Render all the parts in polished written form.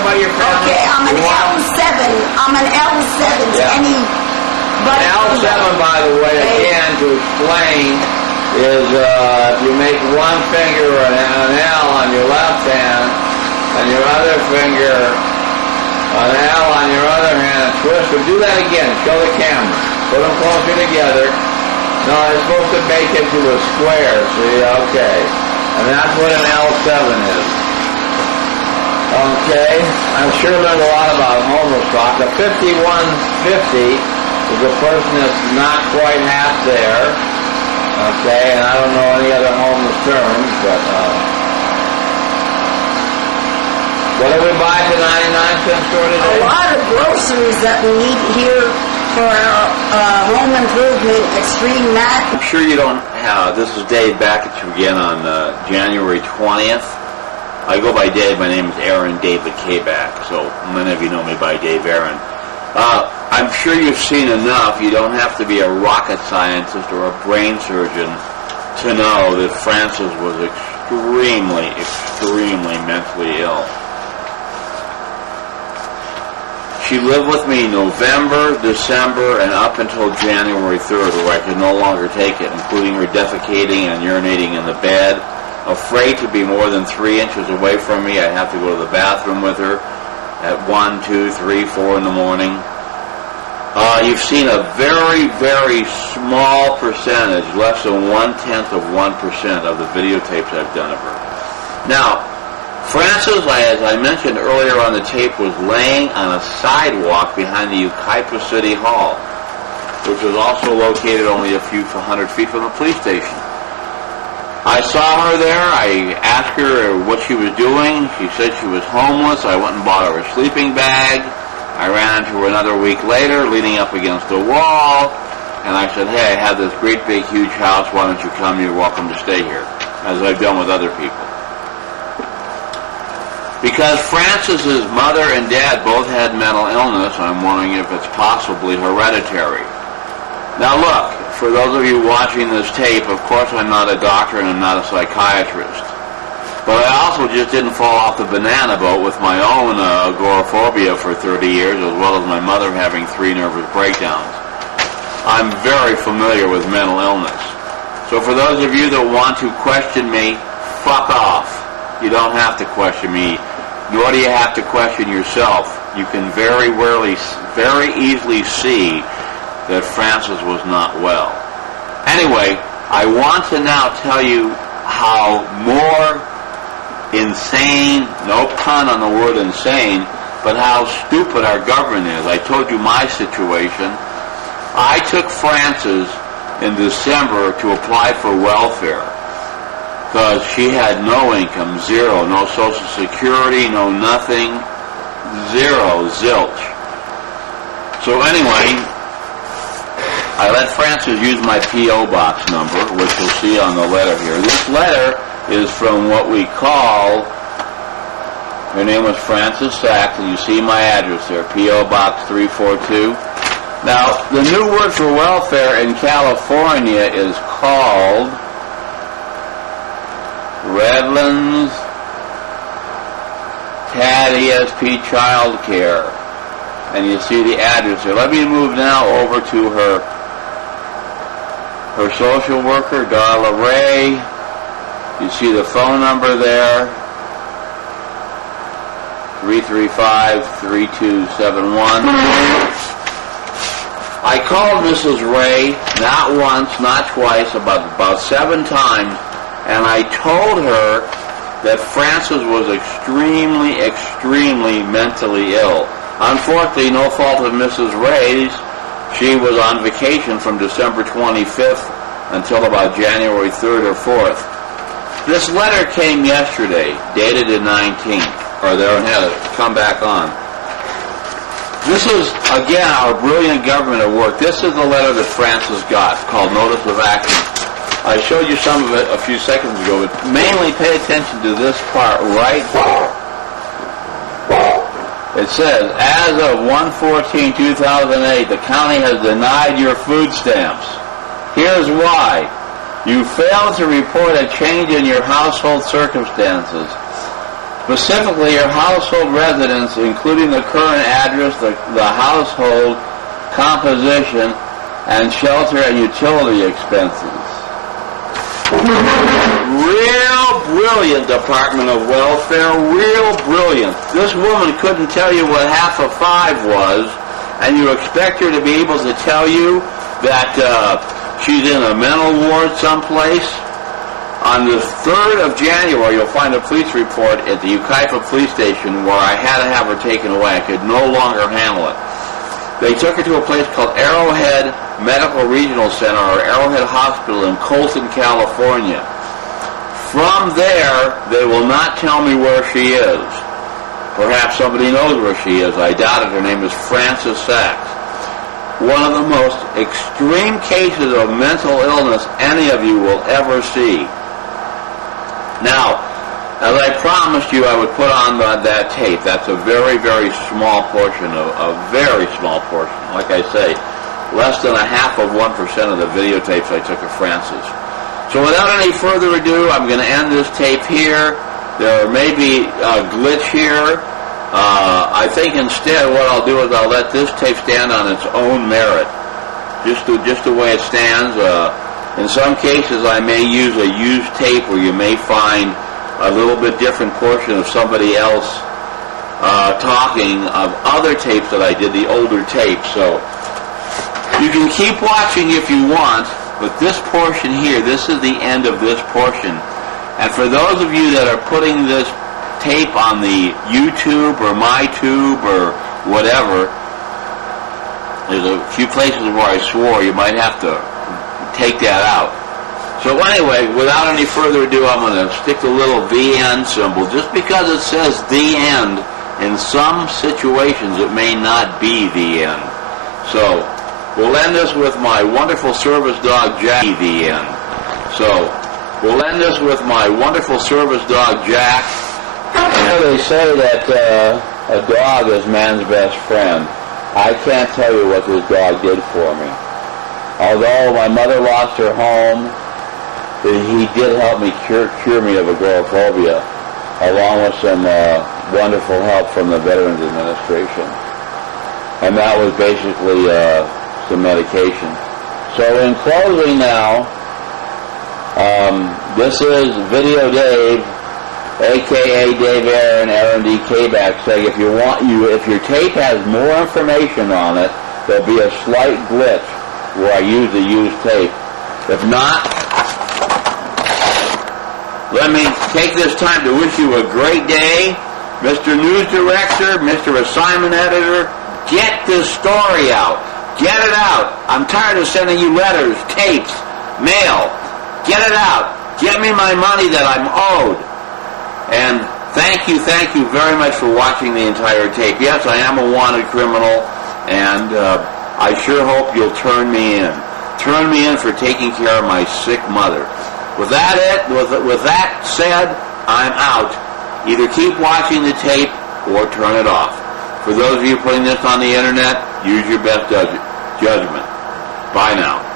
about your family? Okay, I'm an L7. I'm an L7 to anybody. L7, by the way, again, to explain, is if you make one finger an L on your left hand, and your other finger an L on your other hand, and twist them. Do that again. Show the camera. Put them closer together. No, it's supposed to make it to a square. See? Okay. And that's what an L7 is. Okay. I'm sure learned a lot about homeless talk. A 5150 is a person that's not quite half there. Okay. And I don't know any other homeless terms, but what did we buy at the 99-cent store today? A lot of groceries that we need here for our home improvement, Extreme Mat. I'm sure you don't have, this is Dave back at you again on January 20th. I go by Dave, my name is Aaron David Kabak, so many of you know me by Dave Aaron. I'm sure you've seen enough, you don't have to be a rocket scientist or a brain surgeon to know that Frances was extremely, extremely mentally ill. She lived with me November, December, and up until January 3rd, where I could no longer take it, including her defecating and urinating in the bed. Afraid to be more than 3 inches away from me. I'd have to go to the bathroom with her at 1, 2, 3, 4 in the morning. You've seen a very, very small percentage, less than 1/10 of 1% of the videotapes I've done of her. Now, Frances, as I mentioned earlier on the tape, was laying on a sidewalk behind the Yucaipa City Hall, which was also located only a few hundred feet from the police station. I saw her there. I asked her what she was doing. She said she was homeless. I went and bought her a sleeping bag. I ran into her another week later, leaning up against a wall, and I said, hey, I have this great big huge house. Why don't you come? You're welcome to stay here, as I've done with other people. Because Frances's mother and dad both had mental illness, I'm wondering if it's possibly hereditary. Now look, for those of you watching this tape, of course I'm not a doctor and I'm not a psychiatrist. But I also just didn't fall off the banana boat with my own agoraphobia for 30 years, as well as my mother having 3 nervous breakdowns. I'm very familiar with mental illness. So for those of you that want to question me, fuck off. You don't have to question me, nor do you have to question yourself. You can very easily see that Frances was not well. Anyway, I want to now tell you how more insane, no pun on the word insane, but how stupid our government is. I told you my situation. I took Frances in December to apply for welfare, because she had no income, zero, no Social Security, no nothing, zero, zilch. So anyway, I let Frances use my P.O. box number, which you'll see on the letter here. This letter is from what we call, her name was Frances Sachs, and you see my address there, P.O. Box 342. Now, the new word for welfare in California is called Redlands TAD ESP Child Care, and you see the address here. Let me move now over to her social worker, Darla Ray. You see the phone number there, 335-3271. I called Mrs. Ray not once, not twice, about 7 times, and I told her that Frances was extremely, extremely mentally ill. Unfortunately, no fault of Mrs. Ray's, she was on vacation from December 25th until about January 3rd or 4th. This letter came yesterday, dated the 19th, or there and had it come back on. This is, again, our brilliant government at work. This is the letter that Frances got, called Notice of Action. I showed you some of it a few seconds ago, but mainly pay attention to this part right here. It says, as of 1/14/2008, the county has denied your food stamps. Here's why. You failed to report a change in your household circumstances. specifically your household residence, including the current address, the household composition, and shelter and utility expenses. Real brilliant, Department of Welfare, real brilliant. This woman couldn't tell you what half of 5 was, and you expect her to be able to tell you that she's in a mental ward someplace? On the 3rd of January, you'll find a police report at the Ukaipa police station where I had to have her taken away. I could no longer handle it. They took her to a place called Arrowhead Medical Regional Center, or Arrowhead Hospital in Colton, California. From there, they will not tell me where she is. Perhaps somebody knows where she is. I doubt it. Her name is Frances Sachs. One of the most extreme cases of mental illness any of you will ever see. Now, as I promised you I would put on that tape. That's a very, very small portion, a very small portion. Like I say, less than 0.5% of the videotapes I took of Frances. So without any further ado, I'm going to end this tape here. There may be a glitch here. I think instead what I'll do is I'll let this tape stand on its own merit, just the way it stands. In some cases I may use a used tape where you may find a little bit different portion of somebody else talking of other tapes that I did, the older tapes. So you can keep watching if you want, but this portion here, this is the end of this portion. And for those of you that are putting this tape on the YouTube or MyTube or whatever, there's a few places where I swore. You might have to take that out. So anyway, without any further ado, I'm going to stick the little the end symbol. Just because it says the end, in some situations it may not be the end. So we'll end this with my wonderful service dog, Jack. The end. So we'll end this with my wonderful service dog, Jack. You know, they say that a dog is man's best friend. I can't tell you what this dog did for me. Although my mother lost her home, he did help me cure me of agoraphobia, along with some wonderful help from the Veterans Administration. And that was basically some medication. So in closing now, this is Video Dave, a.k.a. Dave Aaron D. K-Back, saying if your tape has more information on it, there'll be a slight glitch where I use the used tape. If not, let me take this time to wish you a great day. Mr. News Director, Mr. Assignment Editor, get this story out. Get it out. I'm tired of sending you letters, tapes, mail. Get it out. Get me my money that I'm owed. And thank you very much for watching the entire tape. Yes, I am a wanted criminal, and I sure hope you'll turn me in. Turn me in for taking care of my sick mother. With that said, I'm out. Either keep watching the tape or turn it off. For those of you putting this on the internet, use your best judgment. Bye now.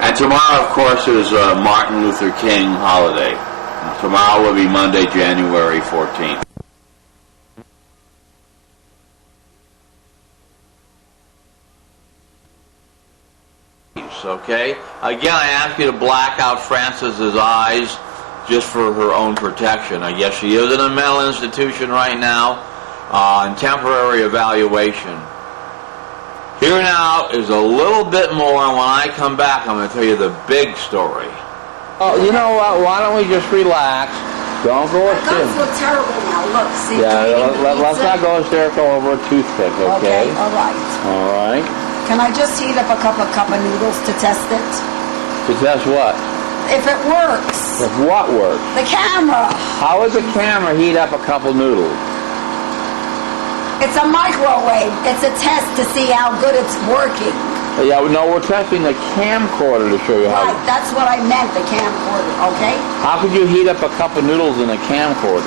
And tomorrow, of course, is Martin Luther King holiday. Tomorrow will be Monday, January 14th. Okay? Again, I ask you to black out Frances's eyes just for her own protection. I guess she is in a mental institution right now on temporary evaluation. Here now is a little bit more, and when I come back, I'm going to tell you the big story. Oh, you know what? Why don't we just relax? Don't go hysterical. Those look terrible now. Look, see? Yeah, let's not go hysterical over a toothpick, okay? Okay, all right. All right. Can I just heat up a cup of noodles to test it? To test what? If it works. If what works? The camera. How would the camera heat up a cup of noodles? It's a microwave. It's a test to see how good it's working. Yeah, no, we're testing the camcorder to show you how. Right, that's what I meant, the camcorder, okay? How could you heat up a cup of noodles in a camcorder?